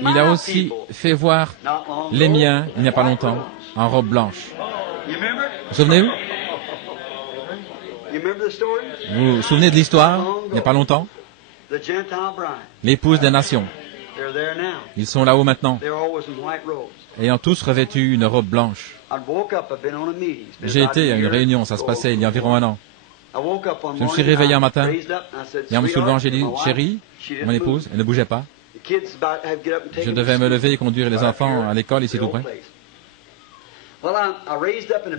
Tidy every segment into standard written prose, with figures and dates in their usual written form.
Il a aussi fait voir les miens, il n'y a pas longtemps, en robe blanche. Vous souvenez-vous? Vous vous souvenez de l'histoire, il n'y a pas longtemps? L'épouse des nations. Ils sont là-haut maintenant, ayant tous revêtu une robe blanche. J'ai été à une réunion, ça se passait il y a environ un an. Je me suis réveillé un matin, et en me soulevant, j'ai dit, « Chérie, mon épouse, elle ne bougeait pas. Je devais me lever et conduire les enfants à l'école ici tout près.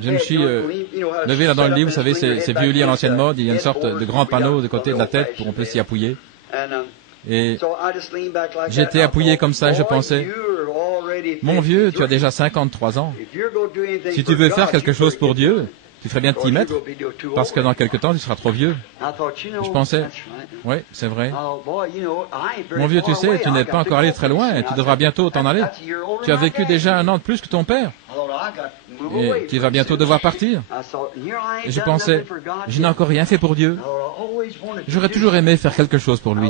Je me suis levé là dans le lit, vous savez, ces vieux lits à l'ancienne mode, il y a une sorte de grand panneau de côté de la tête pour qu'on puisse s'y appuyer. Et j'étais appuyé comme ça et je pensais, mon vieux, tu as déjà 53 ans. Si tu veux faire quelque chose pour Dieu, tu ferais bien de t'y mettre, parce que dans quelque temps, tu seras trop vieux. Je pensais, oui, c'est vrai. Mon vieux, tu sais, tu n'es pas encore allé très loin, et tu devras bientôt t'en aller. Tu as vécu déjà un an de plus que ton père, et tu vas bientôt devoir partir. Et je pensais, je n'ai encore rien fait pour Dieu. J'aurais toujours aimé faire quelque chose pour lui.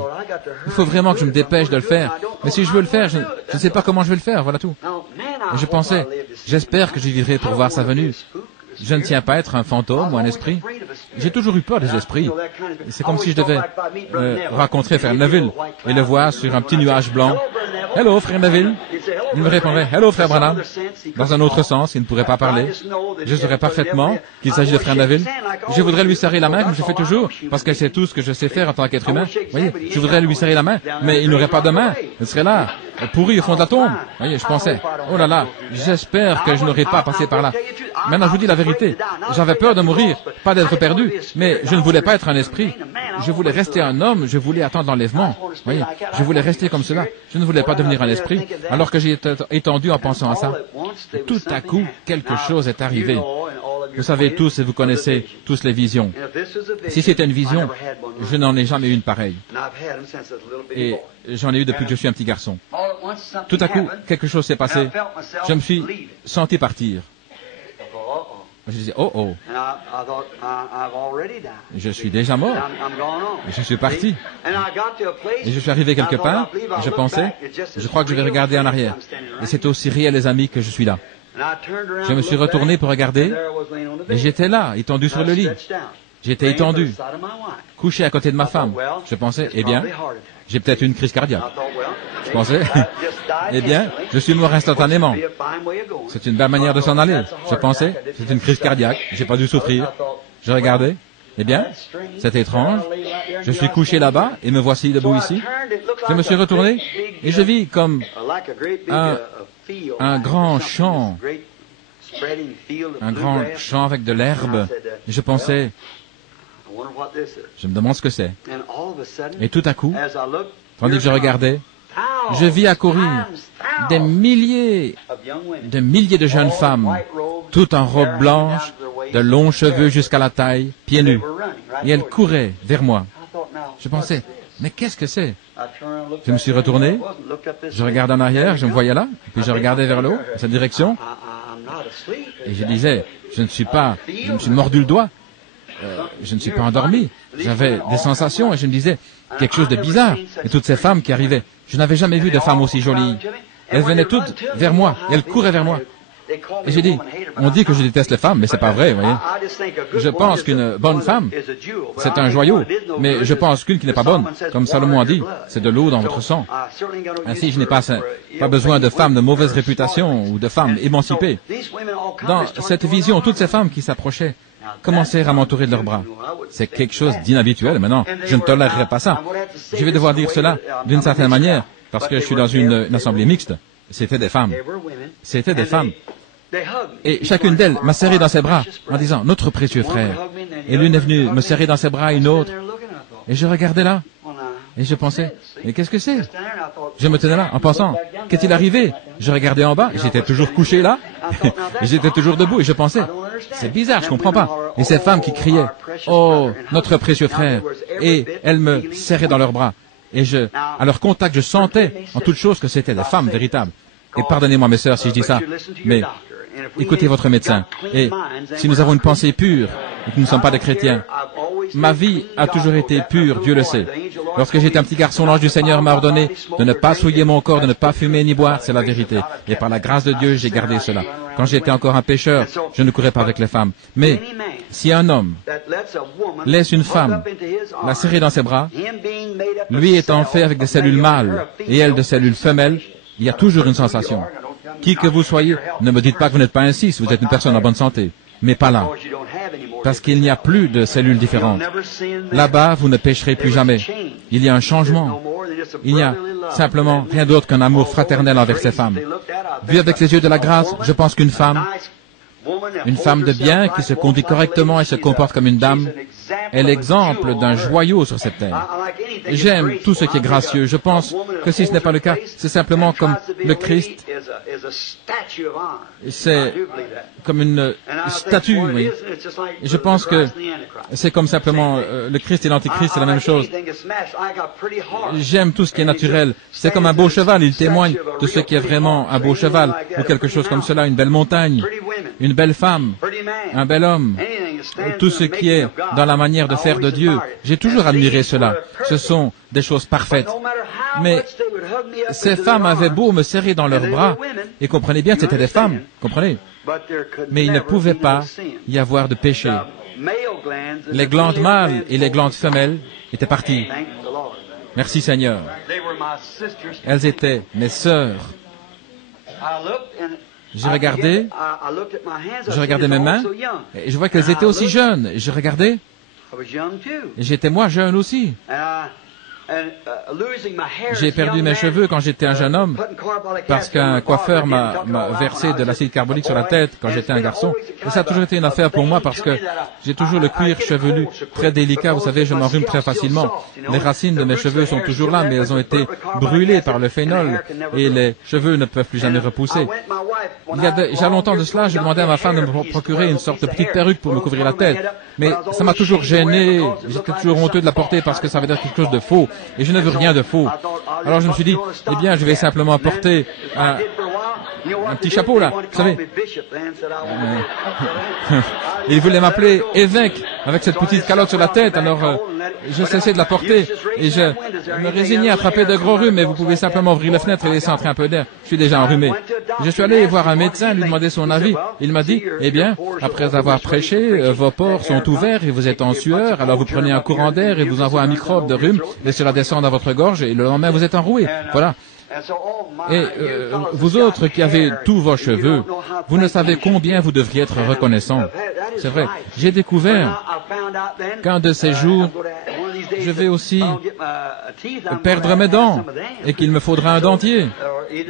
Il faut vraiment que je me dépêche de le faire. Mais si je veux le faire, je ne sais pas comment je vais le faire, voilà tout. Et je pensais, j'espère que j'y vivrai pour voir sa venue. Je ne tiens pas à être un fantôme ou un esprit. J'ai toujours eu peur des esprits. C'est comme si je devais rencontrer Frère Neville et le voir sur un petit nuage blanc. « Hello, Frère Neville !» Il me répondrait « Hello, Frère Branham !» Dans un autre sens, il ne pourrait pas parler. Je saurais parfaitement qu'il s'agit de Frère Neville. Je voudrais lui serrer la main comme je fais toujours, parce que c'est tout ce que je sais faire en tant qu'être humain. Voyez, je voudrais lui serrer la main, mais il n'aurait pas de main. Il serait là, pourri au fond de la tombe. Voyez, je pensais, oh là là, j'espère que je n'aurais pas passé par là. Maintenant, je vous dis la vérité. J'avais peur de mourir, pas d'être perdu, mais je ne voulais pas être un esprit. Je voulais rester un homme, je voulais attendre l'enlèvement. Voyez, je voulais rester comme cela. Je ne voulais pas devenir un esprit, alors que j'ai été étendu en pensant à ça. Et tout à coup, quelque chose est arrivé. Vous savez tous et vous connaissez tous les visions. Si c'était une vision, je n'en ai jamais eu une pareille. Et j'en ai eu depuis que je suis un petit garçon. Tout à coup, quelque chose s'est passé. Je me suis senti partir. Je disais, oh oh, je suis déjà mort. Et je suis parti. Et je suis arrivé quelque part, et je pensais, je crois que je vais regarder en arrière. Et c'est aussi réel, les amis, que je suis là. Je me suis retourné pour regarder, et j'étais là, étendu sur le lit. J'étais étendu, couché à côté de ma femme. Je pensais, eh bien, j'ai peut-être une crise cardiaque. Je pensais, eh bien, je suis mort instantanément. C'est une belle manière de s'en aller. Je pensais, c'est une crise cardiaque, j'ai pas dû souffrir. Je regardais, eh bien, c'est étrange. Je suis couché là-bas, et me voici debout ici. Je me suis retourné, et je vis comme un grand champ avec de l'herbe. Et je pensais, je me demande ce que c'est. Et tout à coup, tandis que je regardais, je vis accourir des milliers de jeunes femmes, toutes en robe blanche, de longs cheveux jusqu'à la taille, pieds nus. Et elles couraient vers moi. Je pensais, mais qu'est-ce que c'est? Je me suis retourné, je regardais en arrière, je me voyais là, puis je regardais vers le haut, dans cette direction, et je disais, je me suis mordu le doigt, je ne suis pas endormi, j'avais des sensations, et je me disais, quelque chose de bizarre, et toutes ces femmes qui arrivaient, je n'avais jamais vu de femmes aussi jolies, elles venaient toutes vers moi, et elles couraient vers moi. Et j'ai dit, on dit que je déteste les femmes, mais c'est pas vrai, vous voyez. Je pense qu'une bonne femme, c'est un joyau, mais je pense qu'une qui n'est pas bonne, comme Salomon a dit, c'est de l'eau dans votre sang. Ainsi, je n'ai pas besoin de femmes de mauvaise réputation ou de femmes émancipées. Dans cette vision, toutes ces femmes qui s'approchaient commencèrent à m'entourer de leurs bras. C'est quelque chose d'inhabituel, maintenant, je ne tolérerai pas ça. Je vais devoir dire cela d'une certaine manière, parce que je suis dans une assemblée mixte. C'était des femmes. C'était des femmes. Et chacune d'elles m'a serré dans ses bras en disant, notre précieux frère. Et l'une est venue me serrer dans ses bras, une autre. Et je regardais là. Et je pensais, mais qu'est-ce que c'est? Je me tenais là en pensant, qu'est-il arrivé? Je regardais en bas, j'étais toujours couché là. Et j'étais toujours debout et je pensais, c'est bizarre, je comprends pas. Et ces femmes qui criaient, oh, notre précieux frère. Et elles me serraient dans leurs bras. Et à leur contact, je sentais en toute chose que c'était des femmes véritables. Et pardonnez-moi mes sœurs si je dis ça, mais écoutez votre médecin. Et si nous avons une pensée pure et que nous ne sommes pas des chrétiens, ma vie a toujours été pure, Dieu le sait. Lorsque j'étais un petit garçon, l'ange du Seigneur m'a ordonné de ne pas souiller mon corps, de ne pas fumer ni boire, c'est la vérité. Et par la grâce de Dieu, j'ai gardé cela. Quand j'étais encore un pécheur, je ne courais pas avec les femmes. Mais si un homme laisse une femme la serrer dans ses bras, lui étant fait avec des cellules mâles et elle de cellules femelles, il y a toujours une sensation. Qui que vous soyez, ne me dites pas que vous n'êtes pas ainsi si vous êtes une personne en bonne santé. Mais pas là. Parce qu'il n'y a plus de cellules différentes. Là-bas, vous ne pécherez plus jamais. Il y a un changement. Il n'y a simplement rien d'autre qu'un amour fraternel envers ces femmes. Vu avec les yeux de la grâce, je pense qu'une femme de bien qui se conduit correctement et se comporte comme une dame, est l'exemple d'un joyau sur cette terre. J'aime tout ce qui est gracieux. Je pense que si ce n'est pas le cas, c'est simplement comme le Christ. C'est comme une statue, oui. Et je pense que c'est comme simplement le Christ et l'Antichrist, c'est la même chose. J'aime tout ce qui est naturel. C'est comme un beau cheval, il témoigne de ce qui est vraiment un beau cheval, ou quelque chose comme cela, une belle montagne, une belle femme, un bel homme, tout ce qui est dans la manière de faire de Dieu. J'ai toujours admiré cela. Ce sont des choses parfaites. Mais ces femmes avaient beau me serrer dans leurs bras, et comprenez bien, c'était des femmes, comprenez? Mais il ne pouvait pas y avoir de péché. Les glandes mâles et les glandes femelles étaient parties. Merci Seigneur. Elles étaient mes sœurs. Je regardais mes mains, et je vois qu'elles étaient aussi jeunes. Et je regardais, et j'étais moi jeune aussi. J'ai perdu mes cheveux quand j'étais un jeune homme, parce qu'un coiffeur m'a versé de l'acide carbonique sur la tête quand j'étais un garçon. Et ça a toujours été une affaire pour moi, parce que j'ai toujours le cuir chevelu très délicat. Vous savez, je m'enrhume très facilement. Les racines de mes cheveux sont toujours là, mais elles ont été brûlées par le phénol, et les cheveux ne peuvent plus jamais repousser. Il y a longtemps de cela, j'ai demandé à ma femme de me procurer une sorte de petite perruque pour me couvrir la tête. Mais ça m'a toujours gêné, j'étais toujours honteux de la porter parce que ça veut dire quelque chose de faux. Et je ne veux rien de faux. Alors je me suis dit, eh bien, je vais simplement porter un petit chapeau, là, vous savez. Et il voulait m'appeler évêque avec cette petite calotte sur la tête, alors je cessais de la porter et je me résignais à attraper de gros rhumes, mais vous pouvez simplement ouvrir les fenêtres et laisser entrer un peu d'air. Je suis déjà enrhumé. Je suis allé voir un médecin, lui demander son avis. Il m'a dit, eh bien, après avoir prêché, vos pores sont ouverts et vous êtes en sueur, alors vous prenez un courant d'air et vous envoie un microbe de rhume, et cela descend dans votre gorge et le lendemain vous êtes enroué. Voilà. Et vous autres qui avez tous vos cheveux, vous ne savez combien vous devriez être reconnaissants. C'est vrai. J'ai découvert qu'un de ces jours, je vais aussi perdre mes dents et qu'il me faudra un dentier,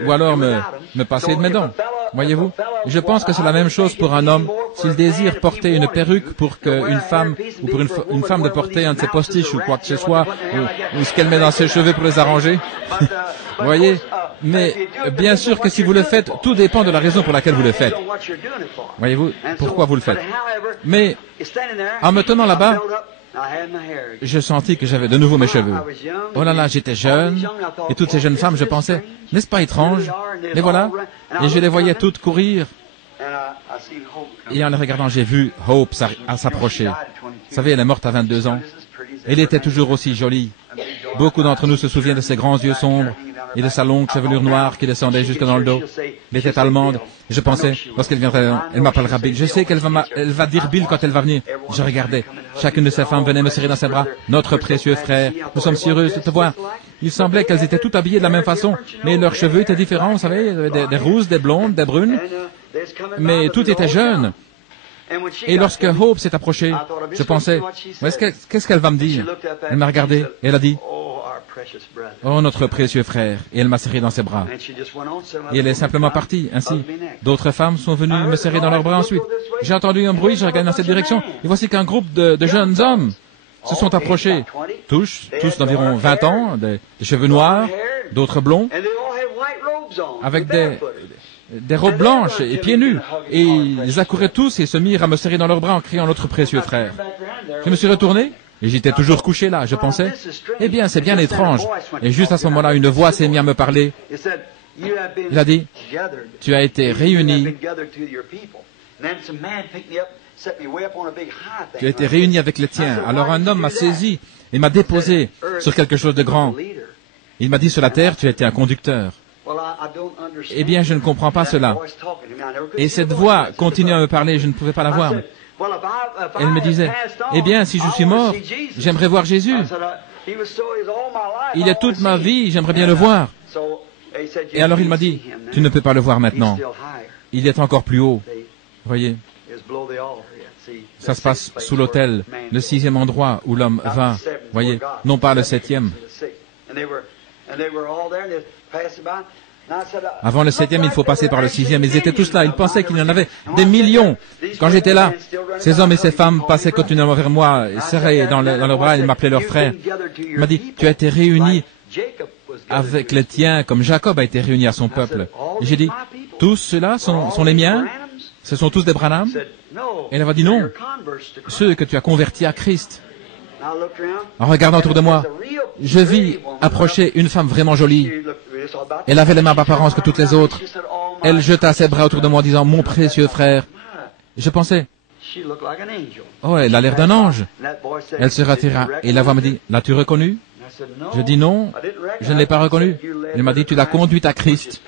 ou alors me passer de mes dents. Voyez-vous? Je pense que c'est la même chose pour un homme. S'il désire porter une perruque pour qu'une femme, ou pour une femme de porter un de ses postiches ou quoi que ce soit, ou ce qu'elle met dans ses cheveux pour les arranger. Vous voyez? Mais bien sûr que si vous le faites, tout dépend de la raison pour laquelle vous le faites. Voyez-vous? Pourquoi vous le faites? Mais en me tenant là-bas, je sentis que j'avais de nouveau mes cheveux. Oh là là, j'étais jeune, et toutes ces jeunes femmes, je pensais, n'est-ce pas étrange? Les voilà, et je les voyais toutes courir. Et en les regardant, j'ai vu Hope s'approcher. Vous savez, elle est morte à 22 ans. Elle était toujours aussi jolie. Beaucoup d'entre nous se souviennent de ses grands yeux sombres et de sa longue chevelure noire qui descendait jusque dans le dos. Elle était allemande. Et je pensais, lorsqu'elle viendrait, elle m'appellera Bill. Je sais qu'elle va dire Bill quand elle va venir. Je regardais. Chacune de ces femmes venait me serrer dans ses bras. Notre précieux frère. Nous sommes si heureux de te voir. Il semblait qu'elles étaient toutes habillées de la même façon. Mais leurs cheveux étaient différents, vous savez, des rousses, des blondes, des brunes. Mais tout était jeune. Et lorsque Hope s'est approchée, je pensais, qu'est-ce qu'elle va me dire? Elle m'a regardé et elle a dit, oh, notre précieux frère. Et elle m'a serré dans ses bras. Et elle est simplement partie. Ainsi, d'autres femmes sont venues me serrer dans leurs bras ensuite. J'ai entendu un bruit, j'ai regardé dans cette direction. Et voici qu'un groupe de jeunes hommes se sont approchés. Tous d'environ 20 ans, des cheveux noirs, d'autres blonds, avec des robes blanches et pieds nus. Et ils accouraient tous et se mirent à me serrer dans leurs bras en criant notre précieux frère. Je me suis retourné et j'étais toujours couché là. Je pensais, eh bien, c'est bien étrange. Et juste à ce moment-là, une voix s'est mise à me parler. Il a dit, tu as été réuni Tu as été réuni avec les tiens. Alors un homme m'a saisi et m'a déposé sur quelque chose de grand. Il m'a dit, sur la terre, tu as été un conducteur. Eh bien, je ne comprends pas cela. Et cette voix continue à me parler, je ne pouvais pas la voir. Elle me disait, eh bien, si je suis mort, j'aimerais voir Jésus. Il est toute ma vie, j'aimerais bien le voir. Et alors il m'a dit, tu ne peux pas le voir maintenant. Il est encore plus haut. Voyez, ça se passe sous l'autel, le 6e endroit où l'homme va. Voyez, non pas le 7e. Avant le 7e, il faut passer par le 6e. Ils étaient tous là. Ils pensaient qu'il y en avait des millions. Quand j'étais là, ces hommes et ces femmes passaient continuellement vers moi, serrés dans leurs bras, ils m'appelaient leur frère. Il m'a dit, tu as été réuni avec les tiens, comme Jacob a été réuni à son peuple. Et j'ai dit, tous ceux-là sont les miens? Ce sont tous des Branham? Et elle m'a dit, non, ceux que tu as convertis à Christ. En regardant autour de moi, je vis approcher une femme vraiment jolie. Elle avait les mêmes apparences que toutes les autres. Elle jeta ses bras autour de moi en disant, mon précieux frère. Je pensais, oh, elle a l'air d'un ange. Elle se retira et la voix me dit, l'as-tu reconnu? Je dis non, je ne l'ai pas reconnu. Elle m'a dit, tu l'as conduite à Christ.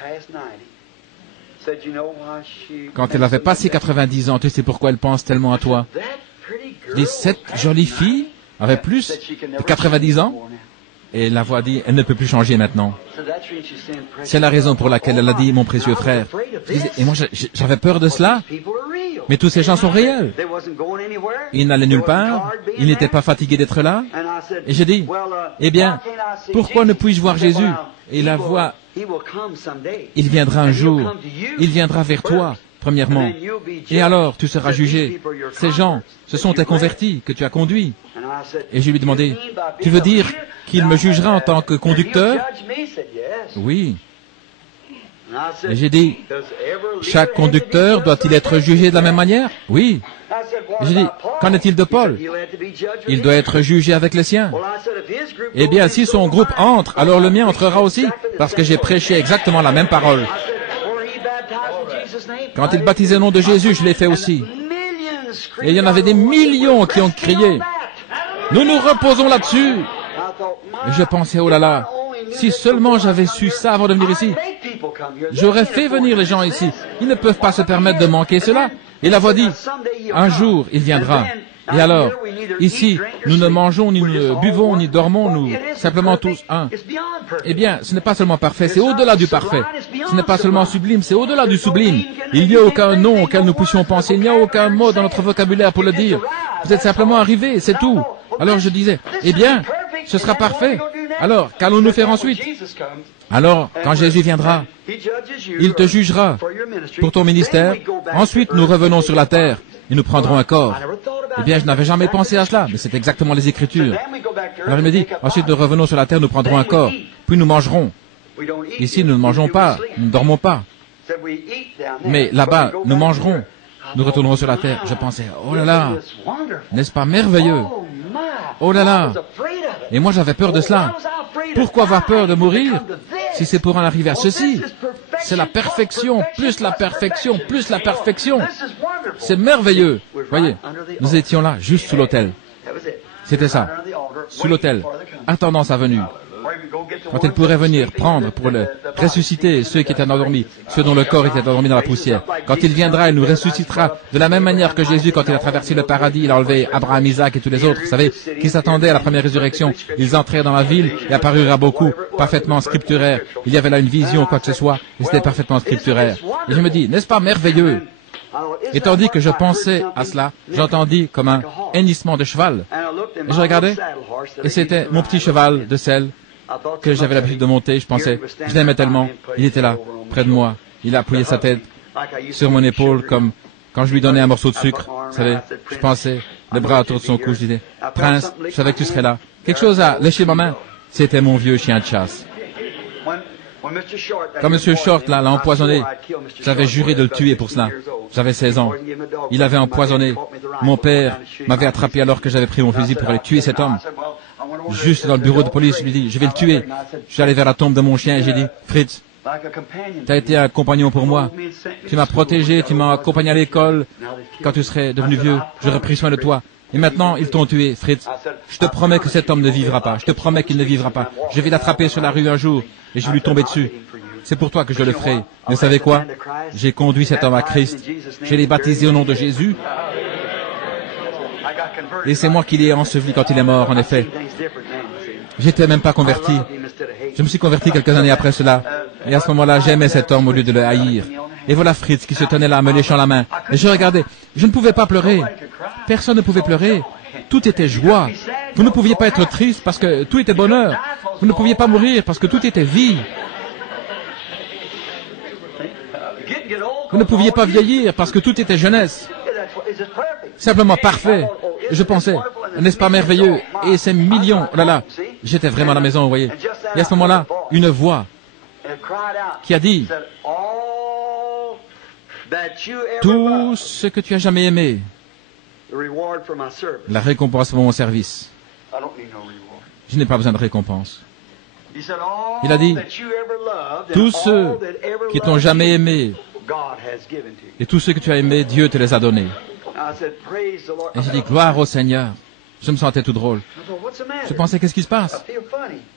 Quand elle avait passé 90 ans, tu sais pourquoi elle pense tellement à toi? Je dis, cette jolie fille avait plus de 90 ans? Et la voix dit, elle ne peut plus changer maintenant. C'est la raison pour laquelle elle a dit, mon précieux frère. Et moi, j'avais peur de cela. Mais tous ces gens sont réels. Ils n'allaient nulle part. Ils n'étaient pas fatigués d'être là. Et j'ai dit, eh bien, pourquoi ne puis-je voir Jésus? Et la voix, il viendra un jour. Il viendra vers toi, premièrement. Et alors, tu seras jugé. Ces gens, ce sont tes convertis que tu as conduits. Et je lui ai demandé, tu veux dire qu'il me jugera en tant que conducteur? Oui. Et j'ai dit, chaque conducteur doit-il être jugé de la même manière? Oui. Et j'ai dit, qu'en est-il de Paul? Il doit être jugé avec les siens. Eh bien, si son groupe entre, alors le mien entrera aussi, parce que j'ai prêché exactement la même parole. Quand il baptisait au nom de Jésus, je l'ai fait aussi. Et il y en avait des millions qui ont crié. Nous nous reposons là-dessus. Et je pensais, oh là là, si seulement j'avais su ça avant de venir ici, j'aurais fait venir les gens ici. Ils ne peuvent pas se permettre de manquer cela. Et la voix dit, un jour, il viendra. Et alors, ici, nous ne mangeons, ni nous buvons, ni dormons, nous simplement tous un. Eh bien, ce n'est pas seulement parfait, c'est au-delà du parfait. Ce n'est pas seulement sublime, c'est au-delà du sublime. Il n'y a aucun nom auquel nous puissions penser, il n'y a aucun mot dans notre vocabulaire pour le dire. Vous êtes simplement arrivés, c'est tout. Alors je disais, eh bien, ce sera parfait. Alors, qu'allons-nous faire ensuite? Alors, quand Jésus viendra, il te jugera pour ton ministère. Ensuite, nous revenons sur la terre et nous prendrons un corps. Eh bien, je n'avais jamais pensé à cela, mais c'est exactement les Écritures. Alors il me dit, ensuite nous revenons sur la terre, nous prendrons un corps, puis nous mangerons. Ici, nous ne mangeons pas, nous ne dormons pas. Mais là-bas, nous mangerons, nous retournerons sur la terre. Je pensais, oh là là, n'est-ce pas merveilleux? Oh là là! Et moi, j'avais peur de cela. Pourquoi avoir peur de mourir si c'est pour en arriver à ceci? C'est la perfection, plus la perfection, plus la perfection. C'est merveilleux. Voyez, nous étions là, juste sous l'autel. C'était ça, sous l'autel, attendant sa venue. Quand il pourrait venir prendre pour le ressusciter ceux qui étaient endormis, ceux dont le corps était endormi dans la poussière. Quand il viendra, il nous ressuscitera de la même manière que Jésus, quand il a traversé le paradis, il a enlevé Abraham, Isaac et tous les autres, vous savez, qui s'attendaient à la première résurrection. Ils entrèrent dans la ville et apparurent à beaucoup, parfaitement scripturaire. Il y avait là une vision, quoi que ce soit, et c'était parfaitement scripturaire. Et je me dis, n'est-ce pas merveilleux? Et tandis que je pensais à cela, j'entendis comme un hennissement de cheval. Et je regardais, et c'était mon petit cheval de sel que j'avais l'habitude de monter. Je pensais, je l'aimais tellement. Il était là, près de moi. Il a appuyé sa tête sur mon épaule comme quand je lui donnais un morceau de sucre. Vous savez, je pensais, le bras autour de son cou, je disais, Prince, je savais que tu serais là. Quelque chose a léché ma main. C'était mon vieux chien de chasse. Quand M. Short l'a empoisonné, j'avais juré de le tuer pour cela. J'avais 16 ans. Il avait empoisonné. Mon père m'avait attrapé alors que j'avais pris mon fusil pour aller tuer cet homme. Juste dans le bureau de police, je lui ai dit, je vais le tuer. Je suis allé vers la tombe de mon chien et j'ai dit, Fritz, Tu as été un compagnon pour moi. Tu m'as protégé, tu m'as accompagné à l'école. Quand tu serais devenu vieux, j'aurais pris soin de toi. Et maintenant, ils t'ont tué, Fritz. Je te promets que cet homme ne vivra pas. Je te promets qu'il ne vivra pas. Je vais l'attraper sur la rue un jour et je vais lui tomber dessus. C'est pour toi que je le ferai. Mais vous savez quoi? J'ai conduit cet homme à Christ. Je l'ai baptisé au nom de Jésus. Et c'est moi qui l'ai enseveli quand il est mort, en effet. J'étais même pas converti. Je me suis converti quelques années après cela. Et à ce moment-là, j'aimais cet homme au lieu de le haïr. Et voilà Fritz qui se tenait là, me léchant la main. Et je regardais. Je ne pouvais pas pleurer. Personne ne pouvait pleurer. Tout était joie. Vous ne pouviez pas être triste parce que tout était bonheur. Vous ne pouviez pas mourir parce que tout était vie. Vous ne pouviez pas vieillir parce que tout était jeunesse. Simplement parfait. Je pensais, n'est-ce pas merveilleux? Et ces millions, oh là là, j'étais vraiment à la maison, vous voyez. Et à ce moment-là, une voix qui a dit, tout ce que tu as jamais aimé, la récompense pour mon service. Je n'ai pas besoin de récompense. Il a dit, tous ceux qui t'ont jamais aimé, et tous ceux que tu as aimés, Dieu te les a donnés. Et j'ai dit, gloire au Seigneur. Je me sentais tout drôle. Je pensais, qu'est-ce qui se passe?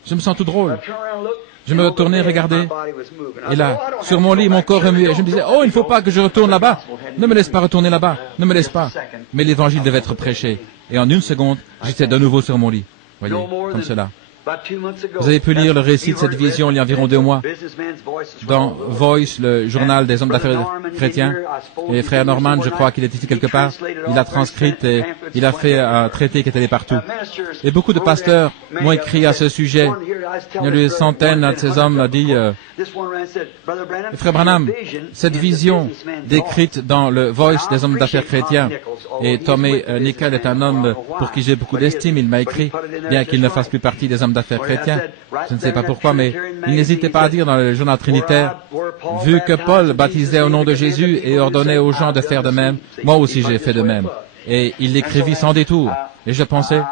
Je me sens tout drôle. Je me retournais, regardais. Et là, sur mon lit, mon corps remuait. Je me disais, oh, il ne faut pas que je retourne là-bas. Ne me laisse pas retourner là-bas. Ne me laisse pas. Mais l'évangile devait être prêché. Et en une seconde, j'étais de nouveau sur mon lit. Voyez, comme cela. Vous avez pu lire le récit de cette vision il y a environ 2 mois dans Voice, le journal des hommes d'affaires chrétiens. Et frère Norman, je crois qu'il est ici quelque part, il a transcrit et il a fait un traité qui est allé partout. Et beaucoup de pasteurs m'ont écrit à ce sujet. Il y a eu des centaines de ces hommes a dit, frère Branham, cette vision décrite dans le Voice des hommes d'affaires chrétiens, et Tommy Nickel est un homme pour qui j'ai beaucoup d'estime, il m'a écrit, bien qu'il ne fasse plus partie des hommes d'affaires chrétiens, je ne sais pas pourquoi, mais il n'hésitait pas à dire dans le journal trinitaire, vu que Paul baptisait au nom de Jésus et ordonnait aux gens de faire de même, moi aussi j'ai fait de même. Et il l'écrivit sans détour. Et je pensais,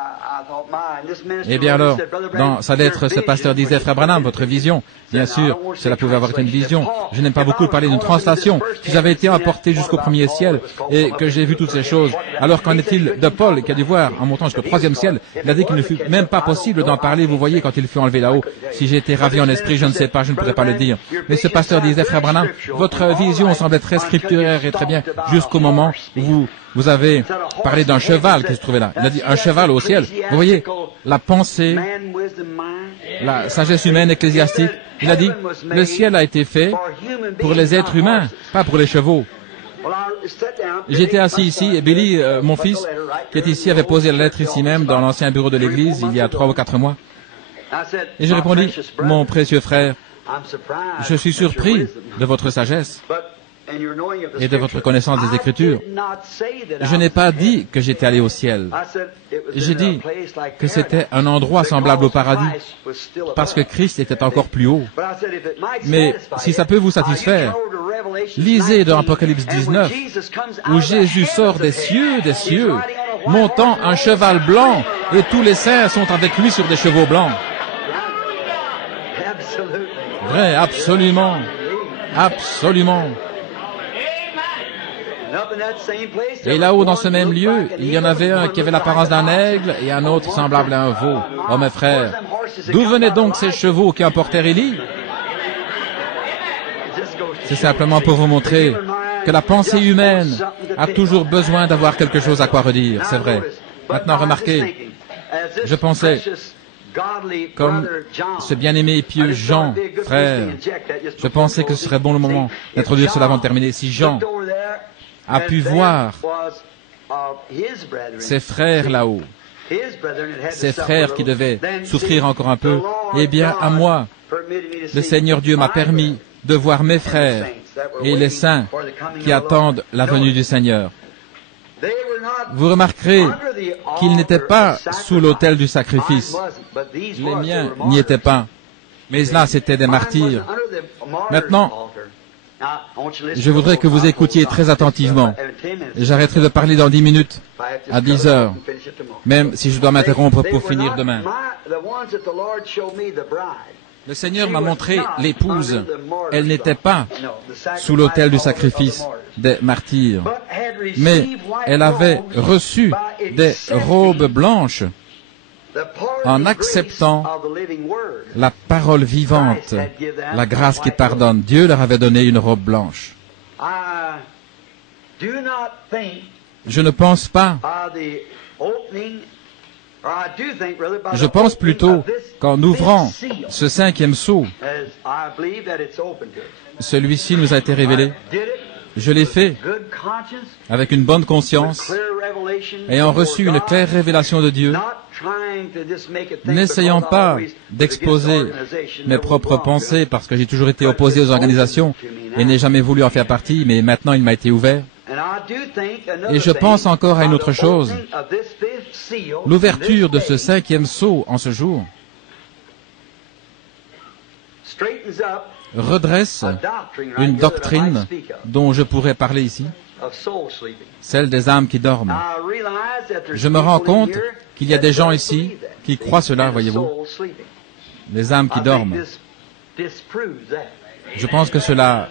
eh bien alors, dans sa lettre, ce pasteur disait, frère Branham, votre vision, bien sûr, cela pouvait avoir été une vision. Je n'aime pas beaucoup parler d'une translation. Si j'avais été emporté jusqu'au premier ciel et que j'ai vu toutes ces choses, alors qu'en est-il de Paul qui a dû voir, en montant jusqu'au 3e ciel, il a dit qu'il ne fut même pas possible d'en parler, vous voyez, quand il fut enlevé là-haut. Si j'ai été ravi en esprit, je ne sais pas, je ne pourrais pas le dire. Mais ce pasteur disait, frère Branham, votre vision semble très scripturaire et très bien, jusqu'au moment où vous avez parlé d'un cheval qui se trouvait là. Il a dit un cheval au ciel. Vous voyez, la pensée, la sagesse humaine ecclésiastique. Il a dit, le ciel a été fait pour les êtres humains, pas pour les chevaux. J'étais assis ici et Billy, mon fils, qui est ici, avait posé la lettre ici même dans l'ancien bureau de l'église il y a 3 ou 4 mois. Et j'ai répondu, mon précieux frère, je suis surpris de votre sagesse et de votre connaissance des Écritures. Je n'ai pas dit que j'étais allé au ciel. J'ai dit que c'était un endroit semblable au paradis, parce que Christ était encore plus haut. Mais si ça peut vous satisfaire, lisez dans Apocalypse 19, où Jésus sort des cieux, montant un cheval blanc, et tous les saints sont avec lui sur des chevaux blancs. Vrai, absolument, absolument. Et là-haut, dans ce même lieu, il y en avait un qui avait l'apparence d'un aigle et un autre semblable à un veau. Oh, mes frères, d'où venaient donc ces chevaux qui emportaient Élie? C'est simplement pour vous montrer que la pensée humaine a toujours besoin d'avoir quelque chose à quoi redire, c'est vrai. Maintenant, remarquez, je pensais, comme ce bien-aimé et pieux Jean, frère, je pensais que ce serait bon le moment d'introduire cela avant de terminer. Si Jean a pu voir ses frères là-haut, ses frères qui devaient souffrir encore un peu, eh bien, à moi, le Seigneur Dieu m'a permis de voir mes frères et les saints qui attendent la venue du Seigneur. Vous remarquerez qu'ils n'étaient pas sous l'autel du sacrifice. Les miens n'y étaient pas. Mais là, c'étaient des martyrs. Maintenant, je voudrais que vous écoutiez très attentivement. J'arrêterai de parler dans 10 minutes, à 10 heures, même si je dois m'interrompre pour finir demain. Le Seigneur m'a montré l'épouse. Elle n'était pas sous l'autel du sacrifice des martyrs, mais elle avait reçu des robes blanches en acceptant la parole vivante, la grâce qui pardonne. Dieu leur avait donné une robe blanche. Je ne pense pas. Je pense plutôt qu'en ouvrant ce 5e sceau, celui-ci nous a été révélé. Je l'ai fait avec une bonne conscience, ayant reçu une claire révélation de Dieu, n'essayant pas d'exposer mes propres pensées parce que j'ai toujours été opposé aux organisations et n'ai jamais voulu en faire partie, mais maintenant il m'a été ouvert. Et je pense encore à une autre chose. L'ouverture de ce 5e sceau en ce jour redresse une doctrine dont je pourrais parler ici, celle des âmes qui dorment. Je me rends compte qu'il y a des gens ici qui croient cela, voyez-vous, les âmes qui dorment. Je pense que cela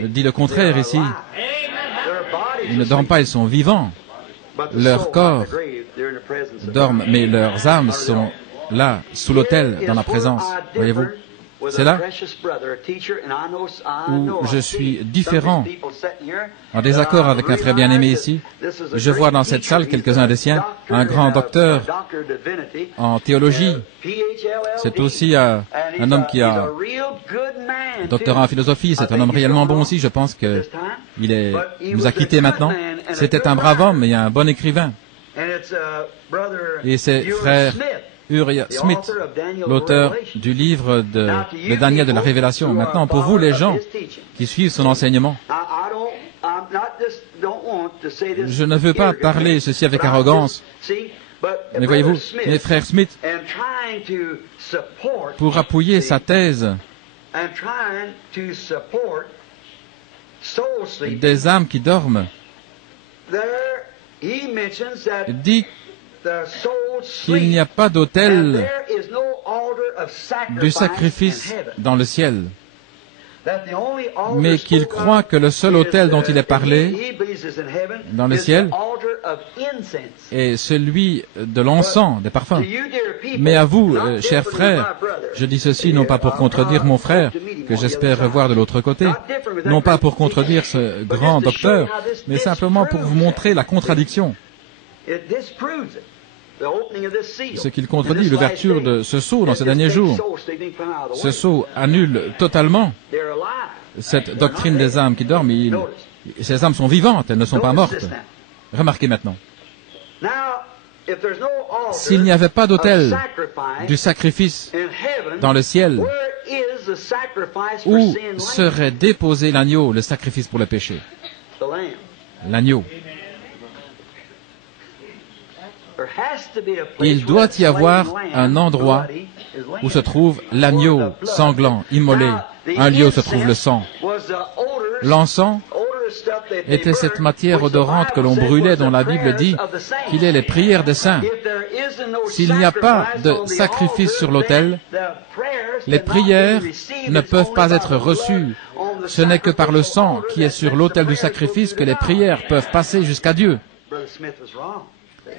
dit le contraire ici. Ils ne dorment pas, ils sont vivants. Leur corps dorment, mais leurs âmes sont là, sous l'autel, dans la présence. Voyez-vous? C'est là où je suis différent, en désaccord avec un frère bien-aimé ici. Je vois dans cette salle quelques-uns des siens, un grand docteur en théologie. C'est aussi un homme qui a doctorat en philosophie. C'est un homme réellement bon aussi. Je pense qu'il nous a quittés maintenant. C'était un brave homme et un bon écrivain. Et c'est frère Uriah Smith, l'auteur du livre de Daniel de la Révélation. Maintenant, pour vous, les gens qui suivent son enseignement, je ne veux pas parler ceci avec arrogance, mais voyez-vous, les frères Smith, pour appuyer sa thèse des âmes qui dorment, dit qu'il n'y a pas d'autel du sacrifice dans le ciel, mais qu'il croit que le seul autel dont il est parlé dans le ciel est celui de l'encens, des parfums. Mais à vous, chers frères, je dis ceci non pas pour contredire mon frère, que j'espère revoir de l'autre côté, non pas pour contredire ce grand docteur, mais simplement pour vous montrer la contradiction. Ce qu'il contredit, l'ouverture de ce sceau dans ces derniers jours. Ce sceau annule totalement cette doctrine des âmes qui dorment. Ces âmes sont vivantes, elles ne sont pas mortes. Remarquez maintenant. S'il n'y avait pas d'autel du sacrifice dans le ciel, où serait déposé l'agneau, le sacrifice pour le péché? L'agneau. Il doit y avoir un endroit où se trouve l'agneau sanglant, immolé, un lieu où se trouve le sang. L'encens était cette matière odorante que l'on brûlait, dont la Bible dit qu'il est les prières des saints. S'il n'y a pas de sacrifice sur l'autel, les prières ne peuvent pas être reçues. Ce n'est que par le sang qui est sur l'autel du sacrifice que les prières peuvent passer jusqu'à Dieu.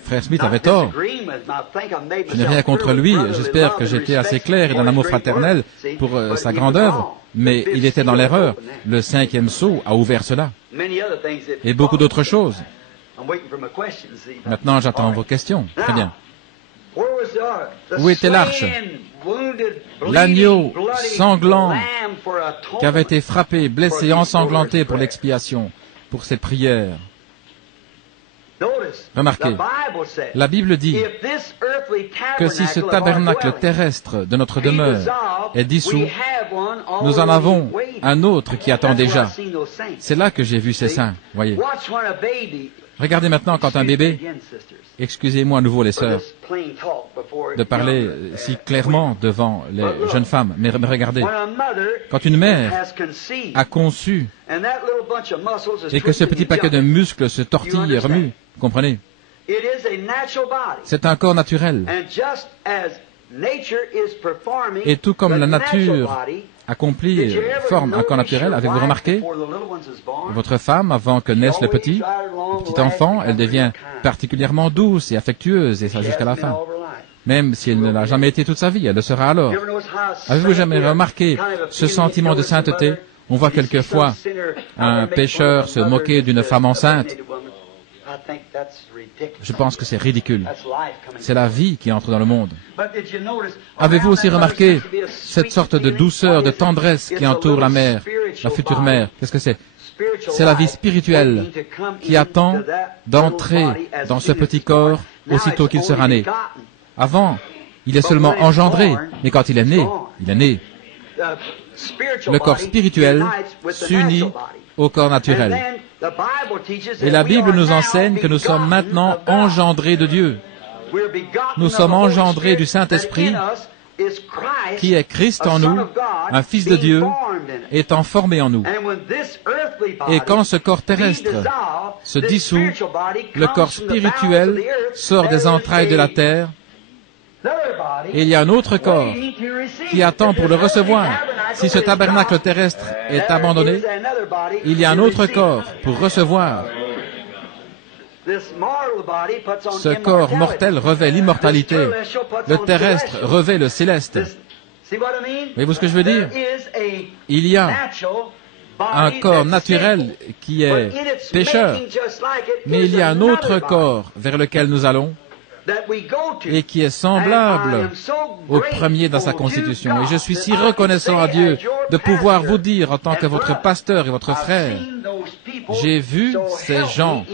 Frère Smith avait tort. Je n'ai rien contre lui. J'espère que j'étais assez clair et dans l'amour fraternel pour sa grande œuvre. Mais il était dans l'erreur. Le 5e sceau a ouvert cela. Et beaucoup d'autres choses. Maintenant, j'attends vos questions. Très bien. Où était l'arche? L'agneau sanglant qui avait été frappé, blessé, ensanglanté pour l'expiation, pour ses prières. Remarquez, la Bible dit que si ce tabernacle terrestre de notre demeure est dissous, nous en avons un autre qui attend déjà. C'est là que j'ai vu ces saints, voyez. Regardez maintenant quand un bébé, excusez-moi à nouveau les sœurs, de parler si clairement devant les jeunes femmes, mais regardez, quand une mère a conçu et que ce petit paquet de muscles se tortille et remue, comprenez, c'est un corps naturel. Et tout comme la nature accomplit, forme un corps naturel, avez-vous remarqué? Votre femme, avant que naisse le petit enfant, elle devient particulièrement douce et affectueuse, et ça jusqu'à la fin. Même si elle ne l'a jamais été toute sa vie, elle le sera alors. Avez-vous jamais remarqué ce sentiment de sainteté? On voit quelquefois un pécheur se moquer d'une femme enceinte. Je pense que c'est ridicule. C'est la vie qui entre dans le monde. Avez-vous aussi remarqué cette sorte de douceur, de tendresse qui entoure la mère, la future mère? Qu'est-ce que c'est? C'est la vie spirituelle qui attend d'entrer dans ce petit corps aussitôt qu'il sera né. Avant, il est seulement engendré, mais quand il est né, il est né. Le corps spirituel s'unit au corps naturel. Et la Bible nous enseigne que nous sommes maintenant engendrés de Dieu. Nous sommes engendrés du Saint-Esprit, qui est Christ en nous, un Fils de Dieu, étant formé en nous. Et quand ce corps terrestre se dissout, le corps spirituel sort des entrailles de la terre, et il y a un autre corps qui attend pour le recevoir. Si ce tabernacle terrestre est abandonné, il y a un autre corps pour recevoir. Ce corps mortel revêt l'immortalité. Le terrestre revêt le céleste. Voyez-vous ce que je veux dire? Il y a un corps naturel qui est pécheur, mais il y a un autre corps vers lequel nous allons, et qui est semblable au premier dans sa constitution. Et je suis si reconnaissant à Dieu de pouvoir vous dire, en tant que votre pasteur et votre frère, j'ai vu ces gens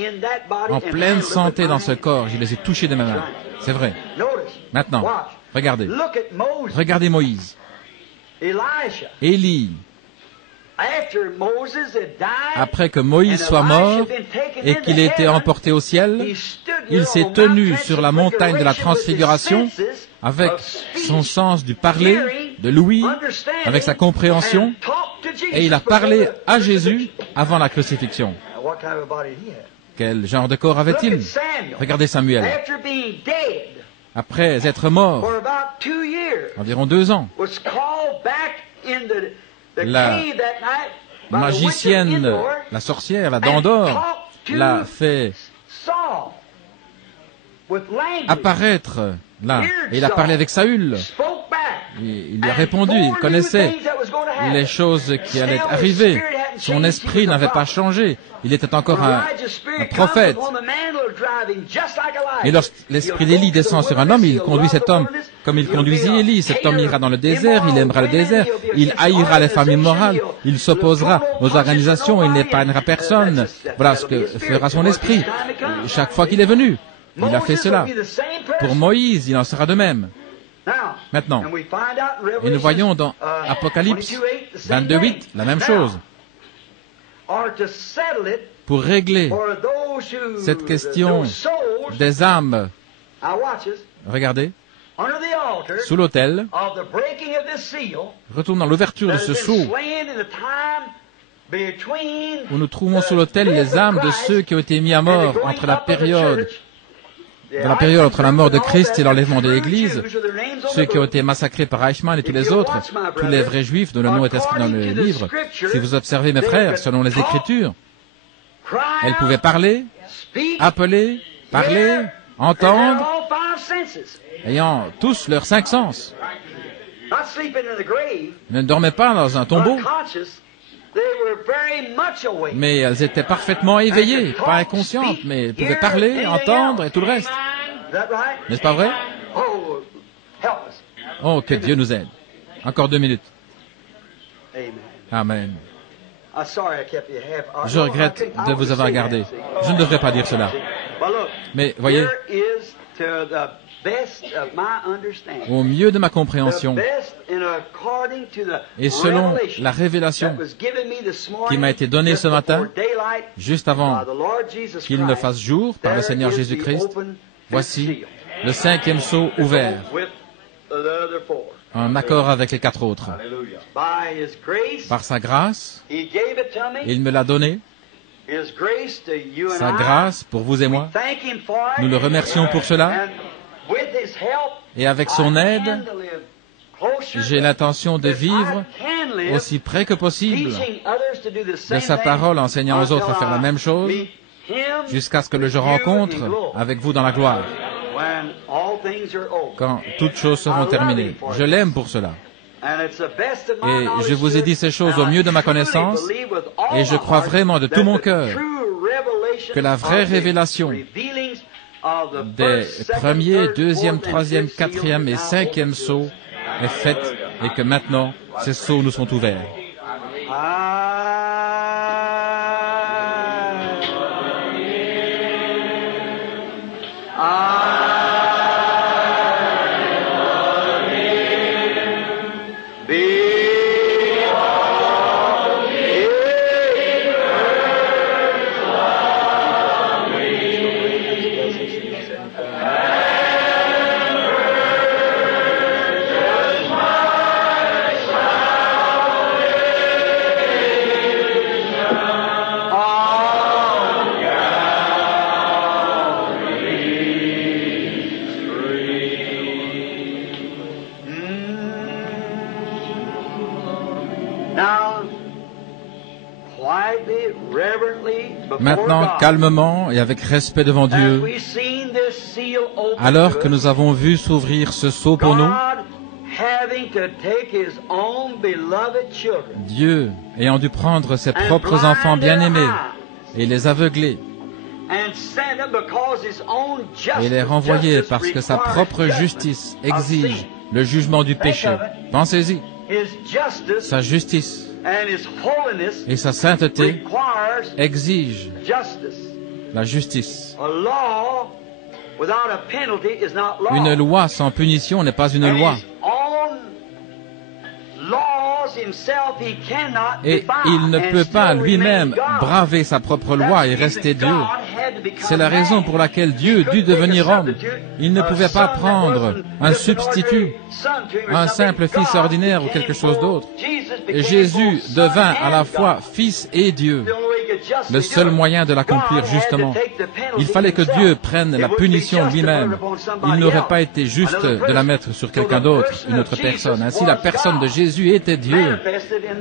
en pleine santé dans ce corps, je les ai touchés de ma main. C'est vrai. Maintenant, regardez. Regardez Moïse. Élie. Après que Moïse soit mort et qu'il ait été emporté au ciel, il s'est tenu sur la montagne de la transfiguration avec son sens du parler, de l'ouïe, avec sa compréhension, et il a parlé à Jésus avant la crucifixion. Quel genre de corps avait-il? Regardez Samuel. Après être mort, environ 2 ans, la magicienne, la sorcière, la dent d'or, l'a fait apparaître là. Et il a parlé avec Saül. Il lui a répondu, il connaissait les choses qui allaient arriver. Son esprit n'avait pas changé. Il était encore un prophète. Et lorsque l'esprit d'Élie descend sur un homme, il conduit cet homme comme il conduisit Élie. Cet homme ira dans le désert, il aimera le désert, il haïra les femmes immorales, il s'opposera aux organisations, il n'épargnera personne. Voilà ce que fera son esprit. Chaque fois qu'il est venu, il a fait cela. Pour Moïse, il en sera de même. Maintenant, et nous voyons dans Apocalypse 22:8 la même chose. Pour régler cette question des âmes, regardez, sous l'autel, retournons à l'ouverture de ce sceau, où nous trouvons sous l'autel les âmes de ceux qui ont été mis à mort entre la période entre la mort de Christ et l'enlèvement de l'Église, ceux qui ont été massacrés par Eichmann et tous les autres, tous les vrais juifs dont le nom est inscrit dans le livre. Si vous observez, mes frères, selon les Écritures, elles pouvaient parler, appeler, parler, entendre, ayant tous leurs 5 sens. Elles ne dormaient pas dans un tombeau, mais elles étaient parfaitement éveillées, pas inconscientes, mais elles pouvaient parler, entendre et tout le reste. N'est-ce pas vrai? Oh, que Dieu nous aide. Encore 2 minutes. Amen. Je regrette de vous avoir gardé. Je ne devrais pas dire cela. Mais voyez, au mieux de ma compréhension et selon la révélation qui m'a été donnée ce matin, juste avant qu'il ne fasse jour par le Seigneur Jésus-Christ, voici le 5e sceau ouvert, en accord avec les 4 autres. Par sa grâce, il me l'a donné, sa grâce pour vous et moi. Nous le remercions pour cela. Et avec son aide, j'ai l'intention de vivre aussi près que possible de sa parole, enseignant aux autres à faire la même chose, jusqu'à ce que je rencontre avec vous dans la gloire, quand toutes choses seront terminées. Je l'aime pour cela. Et je vous ai dit ces choses au mieux de ma connaissance, et je crois vraiment de tout mon cœur que la vraie révélation des premiers, deuxième, troisième, quatrième et cinquième sceaux est faite, et que maintenant, ces sceaux nous sont ouverts. Maintenant, calmement et avec respect devant Dieu, alors que nous avons vu s'ouvrir ce sceau pour nous, Dieu ayant dû prendre ses propres enfants bien-aimés et les aveugler et les renvoyer parce que sa propre justice exige le jugement du péché. Pensez-y, sa justice et sa sainteté exigent la justice. Une loi sans punition n'est pas une loi. Et il ne peut pas lui-même braver sa propre loi et rester Dieu. C'est la raison pour laquelle Dieu dut devenir homme. Il ne pouvait pas prendre un substitut, un simple fils ordinaire ou quelque chose d'autre. Et Jésus devint à la fois fils et Dieu. Le seul moyen de l'accomplir justement. Il fallait que Dieu prenne la punition lui-même. Il n'aurait pas été juste de la mettre sur quelqu'un d'autre, une autre personne. Ainsi, la personne de Jésus était Dieu,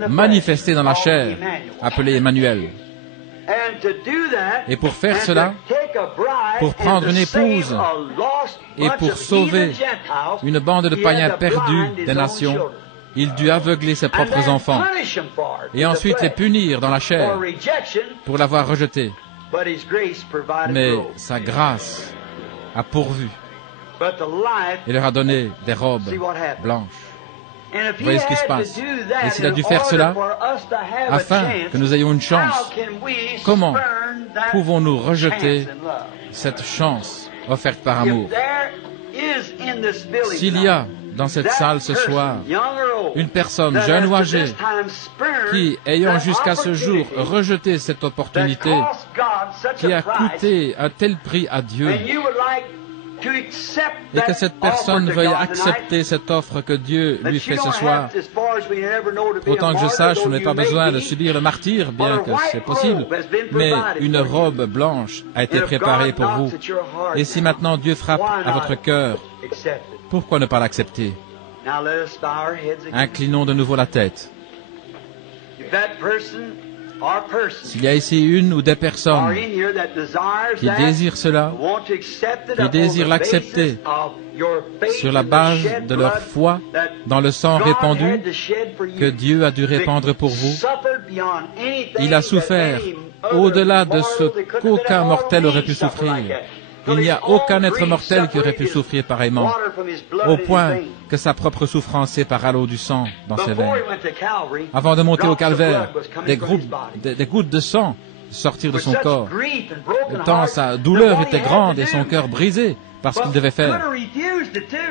manifesté dans la chair, appelé Emmanuel. Et pour faire cela, pour prendre une épouse et pour sauver une bande de païens perdus des nations, il dut aveugler ses propres enfants et ensuite les punir dans la chair pour l'avoir rejeté. Mais sa grâce a pourvu et leur a donné des robes blanches. Vous voyez ce qui se passe. Et s'il a dû faire cela afin que nous ayons une chance, comment pouvons-nous rejeter cette chance offerte par amour? S'il y a dans cette salle ce soir une personne, jeune ou âgée, qui, ayant jusqu'à ce jour rejeté cette opportunité, qui a coûté un tel prix à Dieu, et que cette personne veuille accepter cette offre que Dieu lui fait ce soir. Autant que je sache, on n'a pas besoin de subir le martyre, bien que c'est possible, mais une robe blanche a été préparée pour vous. Et si maintenant Dieu frappe à votre cœur, pourquoi ne pas l'accepter? Inclinons de nouveau la tête. S'il y a ici une ou des personnes qui désirent cela, qui désirent l'accepter sur la base de leur foi dans le sang répandu que Dieu a dû répandre pour vous, il a souffert au-delà de ce qu'aucun mortel aurait pu souffrir. Il n'y a aucun être mortel qui aurait pu souffrir pareillement, au point que sa propre souffrance sépara l'eau du sang dans ses veines. Avant de monter au calvaire, des gouttes de sang sortirent de son corps, tant sa douleur était grande et son cœur brisé par ce qu'il devait faire.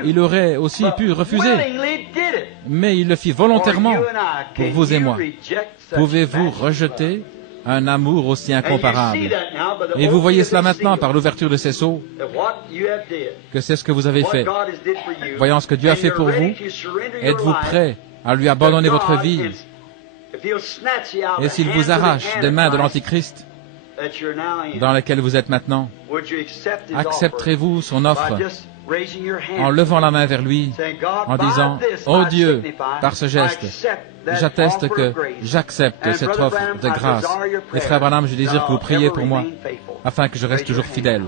Il aurait aussi pu refuser, mais il le fit volontairement pour vous et moi. Pouvez-vous rejeter un amour aussi incomparable? Et vous voyez cela maintenant par l'ouverture de ces sceaux, que c'est ce que vous avez fait. Voyant ce que Dieu a fait pour vous, êtes-vous prêt à lui abandonner votre vie? Et s'il vous arrache des mains de l'Antichrist, dans laquelle vous êtes maintenant, accepterez-vous son offre en levant la main vers lui, en disant « Oh Dieu, par ce geste, j'atteste que j'accepte cette offre de grâce. Et frère Branham, je désire que vous priez pour moi, afin que je reste toujours fidèle.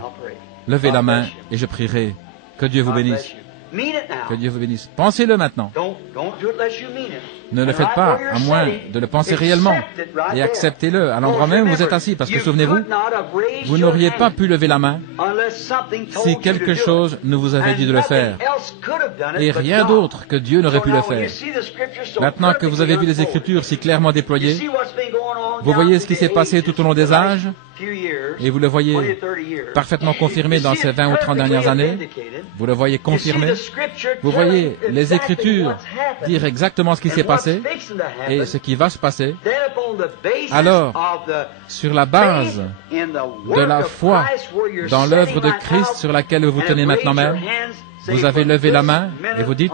Levez la main et je prierai. Que Dieu vous bénisse. Que Dieu vous bénisse. Pensez-le maintenant. Ne le faites pas, à moins de le penser réellement. Et acceptez-le à l'endroit même où vous êtes assis. Parce que souvenez-vous, vous n'auriez pas pu lever la main si quelque chose ne vous avait dit de le faire. Et rien d'autre que Dieu n'aurait pu le faire. Maintenant que vous avez vu les Écritures si clairement déployées, vous voyez ce qui s'est passé tout au long des âges, et vous le voyez parfaitement confirmé dans ces 20 ou 30 dernières années. Vous le voyez confirmé. Vous voyez les Écritures dire exactement ce qui s'est passé et ce qui va se passer. Alors, sur la base de la foi dans l'œuvre de Christ sur laquelle vous vous tenez maintenant même, vous avez levé la main et vous dites,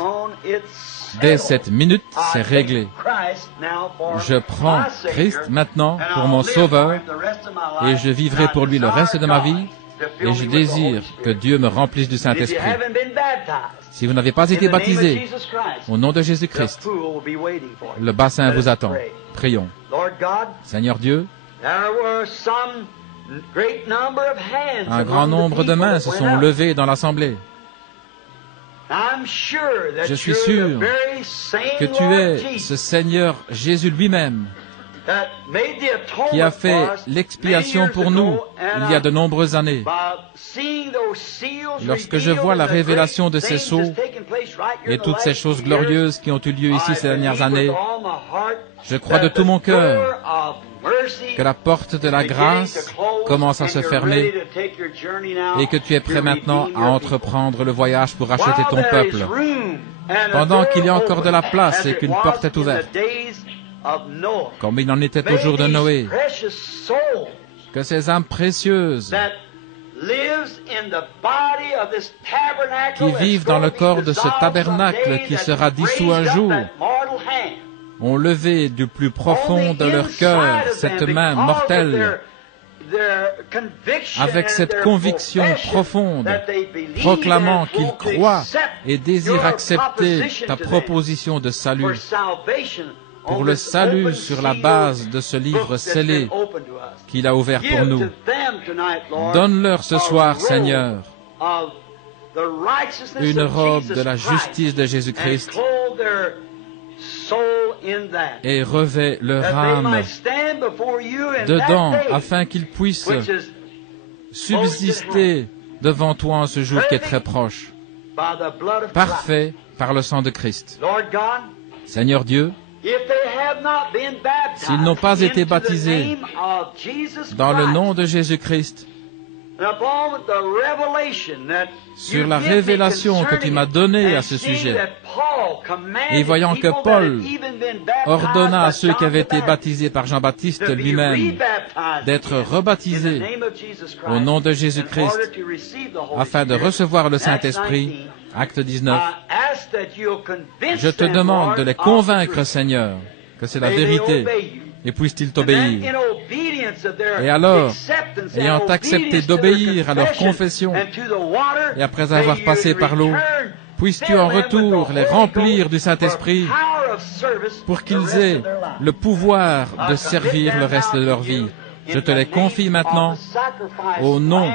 dès cette minute, c'est réglé. Je prends Christ maintenant pour mon Sauveur et je vivrai pour lui le reste de ma vie et je désire que Dieu me remplisse du Saint-Esprit. Si vous n'avez pas été baptisé, au nom de Jésus-Christ, le bassin vous attend. Prions. Seigneur Dieu, un grand nombre de mains se sont levées dans l'assemblée. Je suis sûr que tu es ce Seigneur Jésus lui-même qui a fait l'expiation pour nous il y a de nombreuses années. Lorsque je vois la révélation de ces sceaux et toutes ces choses glorieuses qui ont eu lieu ici ces dernières années, je crois de tout mon cœur que la porte de la grâce commence à se fermer et que tu es prêt maintenant à entreprendre le voyage pour racheter ton peuple. Pendant qu'il y a encore de la place et qu'une porte est ouverte, comme il en était au jour de Noé, que ces âmes précieuses qui vivent dans le corps de ce tabernacle qui sera dissous un jour, ont levé du plus profond de leur cœur cette main mortelle, avec cette conviction profonde, proclamant qu'ils croient et désirent accepter ta proposition de salut, pour le salut sur la base de ce livre scellé qu'il a ouvert pour nous. Donne-leur ce soir, Seigneur, une robe de la justice de Jésus-Christ et revêt leur âme dedans afin qu'ils puissent subsister devant toi en ce jour qui est très proche, parfait par le sang de Christ. Seigneur Dieu, s'ils n'ont pas été baptisés dans le nom de Jésus-Christ, sur la révélation que tu m'as donnée à ce sujet, et voyant que Paul ordonna à ceux qui avaient été baptisés par Jean-Baptiste lui-même d'être rebaptisés au nom de Jésus-Christ afin de recevoir le Saint-Esprit, acte 19, je te demande de les convaincre, Seigneur, que c'est la vérité, et puissent-ils t'obéir. Et alors, ayant accepté d'obéir à leur confession, et après avoir passé par l'eau, puisses-tu en retour les remplir du Saint-Esprit pour qu'ils aient le pouvoir de servir le reste de leur vie. Je te les confie maintenant au nom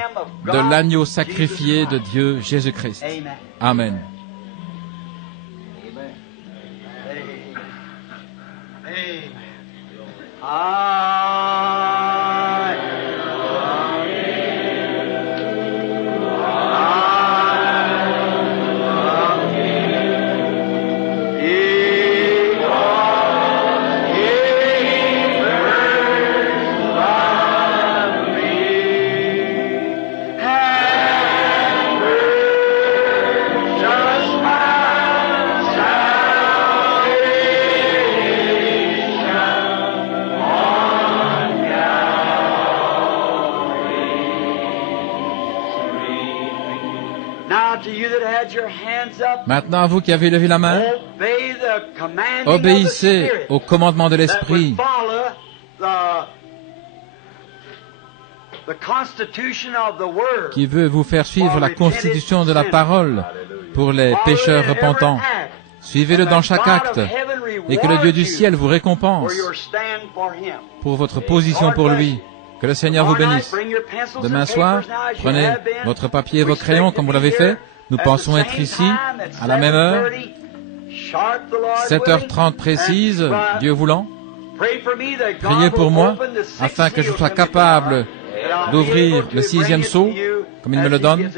de l'agneau sacrifié de Dieu, Jésus-Christ. Amen. Maintenant, à vous qui avez levé la main, obéissez au commandement de l'Esprit qui veut vous faire suivre la constitution de la parole pour les pécheurs repentants. Suivez-le dans chaque acte et que le Dieu du ciel vous récompense pour votre position pour lui. Que le Seigneur vous bénisse. Demain soir, prenez votre papier et vos crayons comme vous l'avez fait. Nous pensons être ici à la même heure, 7h30 précise, Dieu voulant. Priez pour moi afin que je sois capable d'ouvrir le 6e sceau comme il me le donne.